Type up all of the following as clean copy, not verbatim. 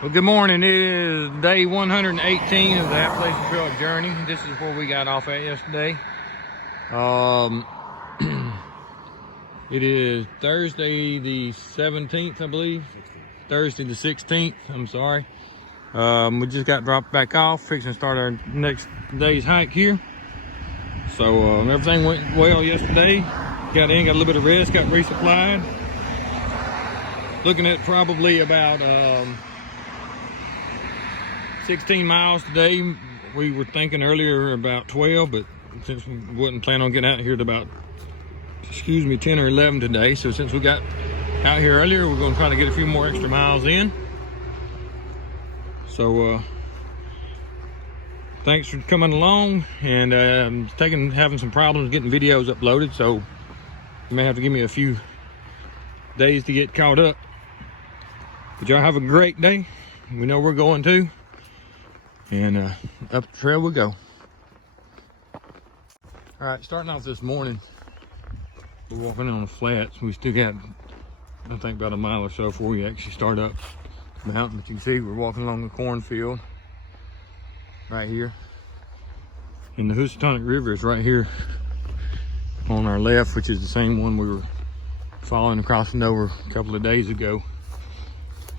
Well, good morning. It is day 118 of the Appalachian Trail journey. This is where we got off at yesterday. It is Thursday the 17th, I believe. 16th. Thursday the 16th, I'm sorry. We just got dropped back off, fixing to start our next day's hike here. So everything went well yesterday. Got a little bit of rest, got resupplied. Looking at probably about 16 miles today. We were thinking earlier about 12, but since we wasn't planning on getting out here to about 10 or 11 today, so since we got out here earlier, we're going to try to get a few more extra miles in. So thanks for coming along, and having some problems getting videos uploaded, so you may have to give me a few days to get caught up. But y'all have a great day. We know we're going to, and up the trail we go. All right, starting off this morning, we're walking on the flats. We still got, I think, about a mile or so before we actually start up the mountain. But you can see we're walking along the cornfield right here, and the Housatonic River is right here on our left, which is the same one we were following and crossing over a couple of days ago.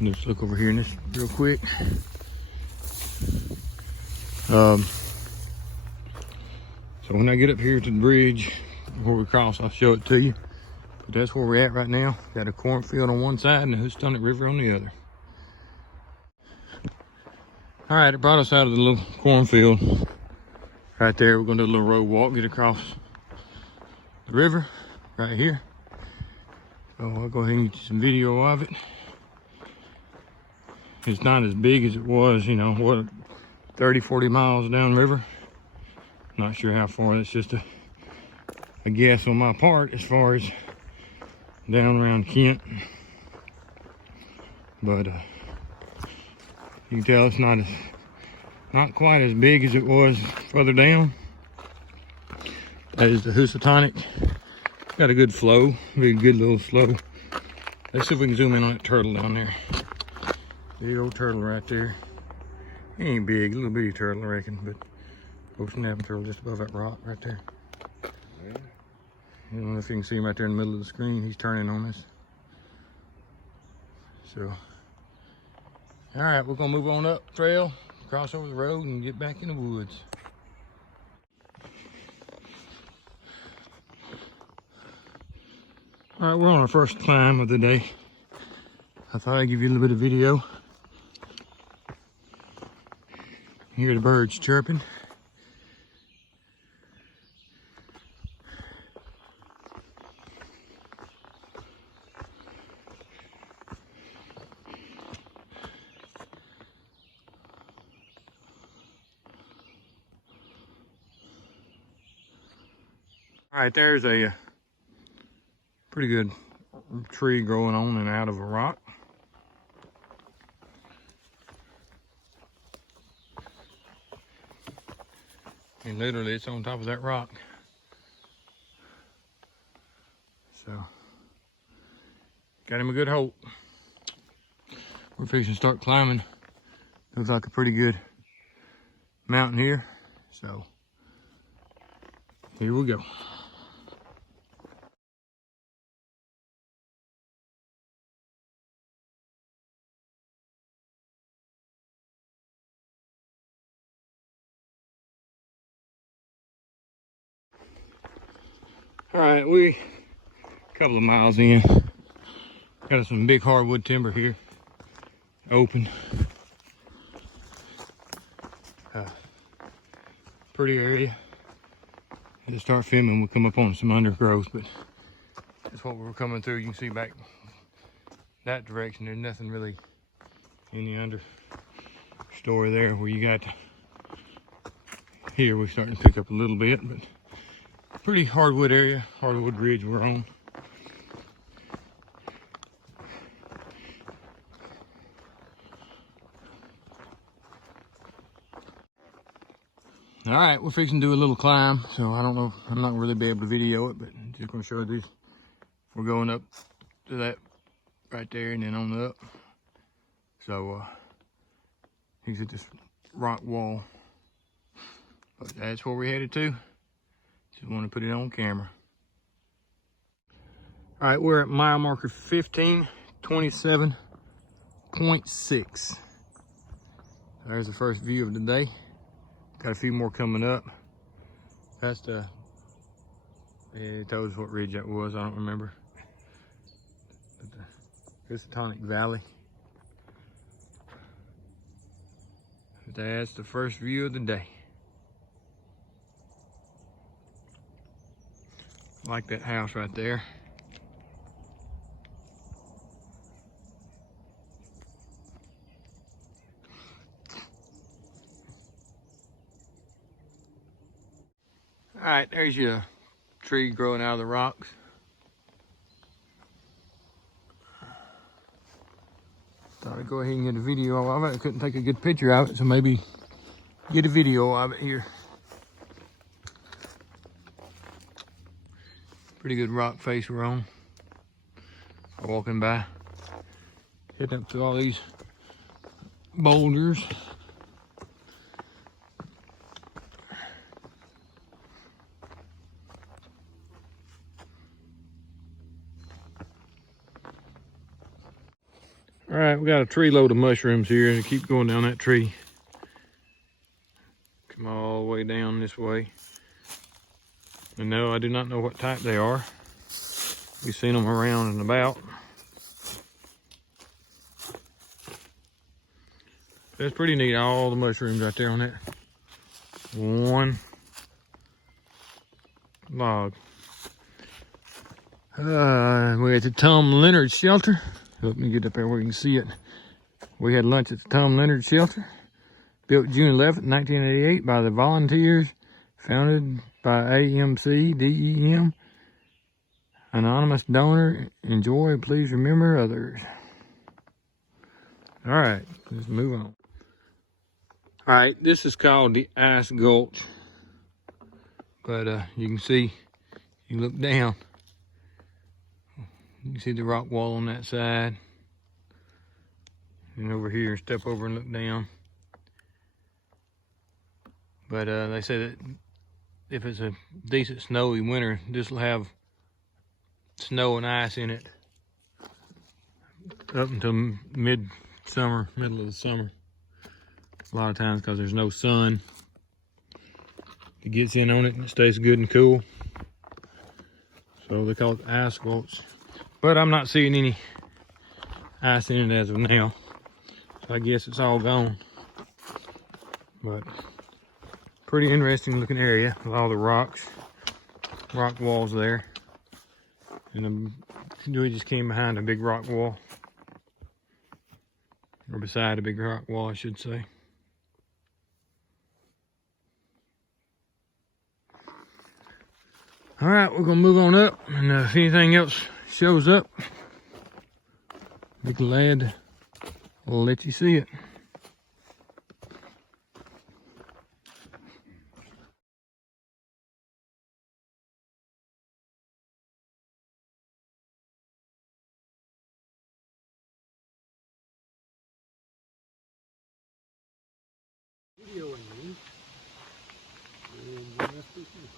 And just look over here in this real quick. So when I get up here to the bridge where we cross, I'll show it to you. But that's where we're at right now. Got a cornfield on one side and the Housatonic River on the other. All right, it brought us out of the little cornfield right there. We're gonna do a little road walk, get across the river right here. So I'll go ahead and get you some video of it. It's not as big as it was, you know, what, 30, 40 miles downriver. Not sure how far. That's just a guess on my part as far as down around Kent. But you can tell it's not quite as big as it was further down. That is the Housatonic. Got a good flow, very good little flow. Let's see if we can zoom in on that turtle down there. Big old turtle right there. He ain't big, a little bitty turtle I reckon, but old snapping turtle just above that rock right there. Yeah. I don't know if you can see him right there in the middle of the screen. He's turning on us. So, all right, we're gonna move on up trail, cross over the road, and get back in the woods. All right, we're on our first climb of the day. I thought I'd give you a little bit of video. Hear the birds chirping. All right, there's a pretty good tree growing on and out of a rock. And literally it's on top of that rock. So, got him a good hope. We're fixing to start climbing. Looks like a pretty good mountain here. So, here we go. All right, we a couple of miles in. Got some big hardwood timber here, open. Pretty area. To start filming, we'll come up on some undergrowth, but that's what we're coming through. You can see back that direction. There's nothing really in the understory there. Where you got here, we're starting to pick up a little bit, but pretty hardwood area, hardwood ridge we're on. All right, we're fixing to do a little climb, so I don't know, I'm not really be able to video it, but I'm just gonna show this. We're going up to that right there and then on up. So He's at this rock wall. But that's where we're headed to. Just want to put it on camera. All right, we're at mile marker 1527.6. There's the first view of the day. Got a few more coming up. That's the, it told us what ridge that was, I don't remember. But the Housatonic Valley. That's the first view of the day. Like that house right there. All right, there's your tree growing out of the rocks. Thought I'd go ahead and get a video of it. I couldn't take a good picture of it, so maybe get a video of it here. Pretty good rock face we're on. Walking by, hitting up through all these boulders. All right, we got a tree load of mushrooms here, and keep going down that tree. Come all the way down this way. And no, I do not know what type they are. We've seen them around and about. That's pretty neat, all the mushrooms right there on that one log. We're at the Tom Leonard shelter. Let me get up there where you can see it. We had lunch at the Tom Leonard shelter. Built June 11th, 1988 by the volunteers. Founded by AMC DEM. Anonymous donor. Enjoy, please remember others. All right, let's move on. All right, this is called the Ice Gulch. But you can see, you look down. You can see the rock wall on that side. And over here, step over and look down. But they say that if it's a decent snowy winter, this will have snow and ice in it up until mid-summer, middle of the summer. A lot of times because there's no sun. It gets in on it and it stays good and cool. So they call it Ice Gulch. But I'm not seeing any ice in it as of now. So I guess it's all gone. But pretty interesting looking area with all the rocks, rock walls there. And we just came behind a big rock wall. Or beside a big rock wall, I should say. All right, we're gonna move on up, and if anything else shows up, be glad I'll let you see it.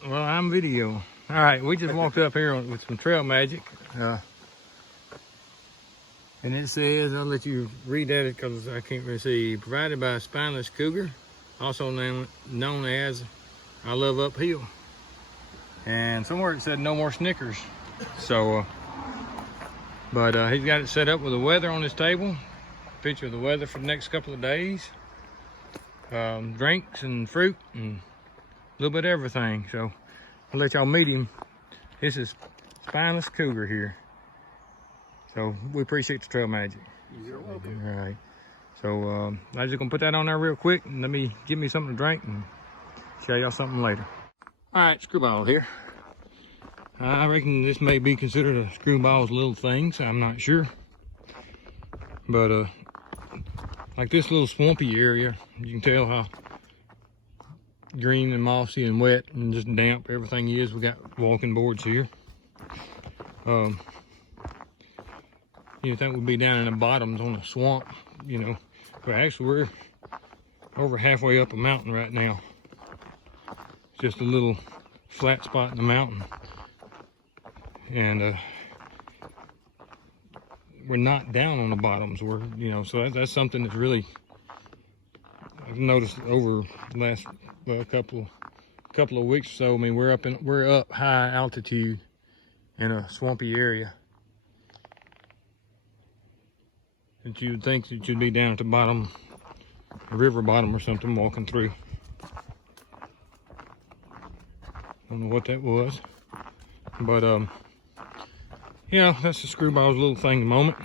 Well, I'm video. All right, we just walked up here with some trail magic. And it says, I'll let you read that because I can't really see, provided by a spineless cougar, also known as I Love Uphill. And somewhere it said no more Snickers. So, but he's got it set up with the weather on his table, picture of the weather for the next couple of days, drinks and fruit and a little bit of everything. So I'll let y'all meet him. This is Spineless Cougar here. So we appreciate the trail magic. You're welcome. All right. So I'm just gonna put that on there real quick and give me something to drink and show y'all something later. All right, Screwball here. I reckon this may be considered a Screwball's little thing, so I'm not sure. But like this little swampy area, you can tell how green and mossy and wet and just damp everything is. We got walking boards here. You think we'd be down in the bottoms on a swamp, you know, but actually over halfway up a mountain right now. Just a little flat spot in the mountain. And we're not down on the bottoms. We're, you know, so that's something that's really, I've noticed over the last couple of weeks or so. I mean, we're up high altitude in a swampy area. That you would think that you'd be down at the bottom, a river bottom or something, walking through. Don't know what that was, but yeah, that's the Screwball's little thing at the moment.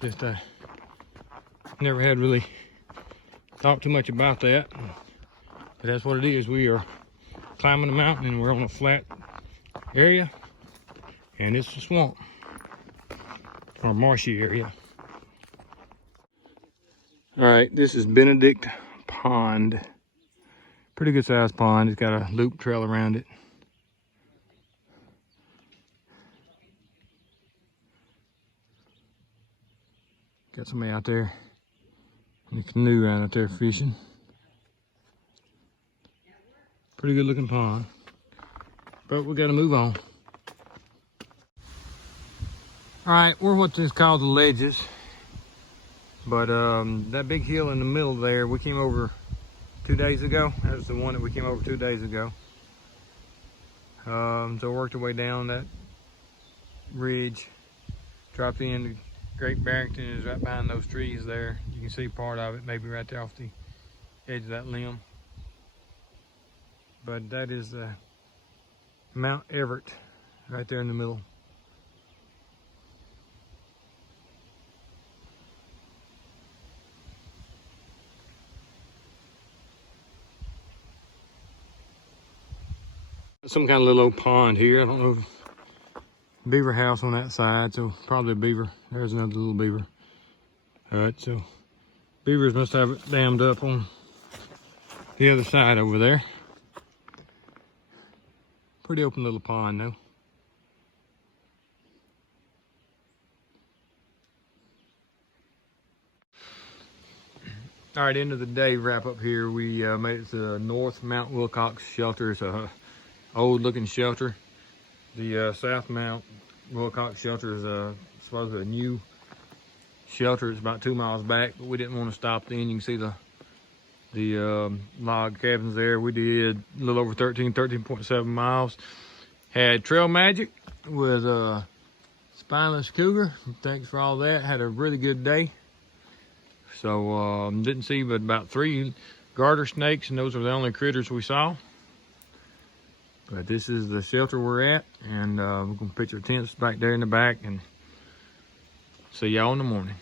Just never had really thought too much about that, but that's what it is. We are climbing a mountain and we're on a flat area, and it's a swamp or marshy area. All right, this is Benedict Pond. Pretty good sized pond. It's got a loop trail around it. Got somebody out there in a canoe out there fishing. Pretty good looking pond. But we gotta move on. All right, we're what is called the ledges. But that big hill in the middle there, we came over 2 days ago. That was the one that we came over 2 days ago. So worked our way down that ridge, dropped in. Great Barrington is right behind those trees there. You can see part of it, maybe right there off the edge of that limb. But that is Mount Everett right there in the middle. Some kind of little old pond here. I don't know. Beaver house on that side, so probably a beaver. There's another little beaver hut. So beavers must have it dammed up on the other side over there. Pretty open little pond though. All right, end of the day wrap up here. We made it to the North Mount Wilcox shelter. It's a old looking shelter. The South Mount Wilcox shelter is supposed to be a new shelter. It's about 2 miles back, but we didn't want to stop then. You can see the log cabins there. We did a little over 13.7 miles. Had trail magic with spineless cougar. Thanks for all that. Had a really good day. So didn't see but about 3 garter snakes, and those are the only critters we saw. But this is the shelter we're at, and we're gonna pitch our tents back there in the back, and see y'all in the morning.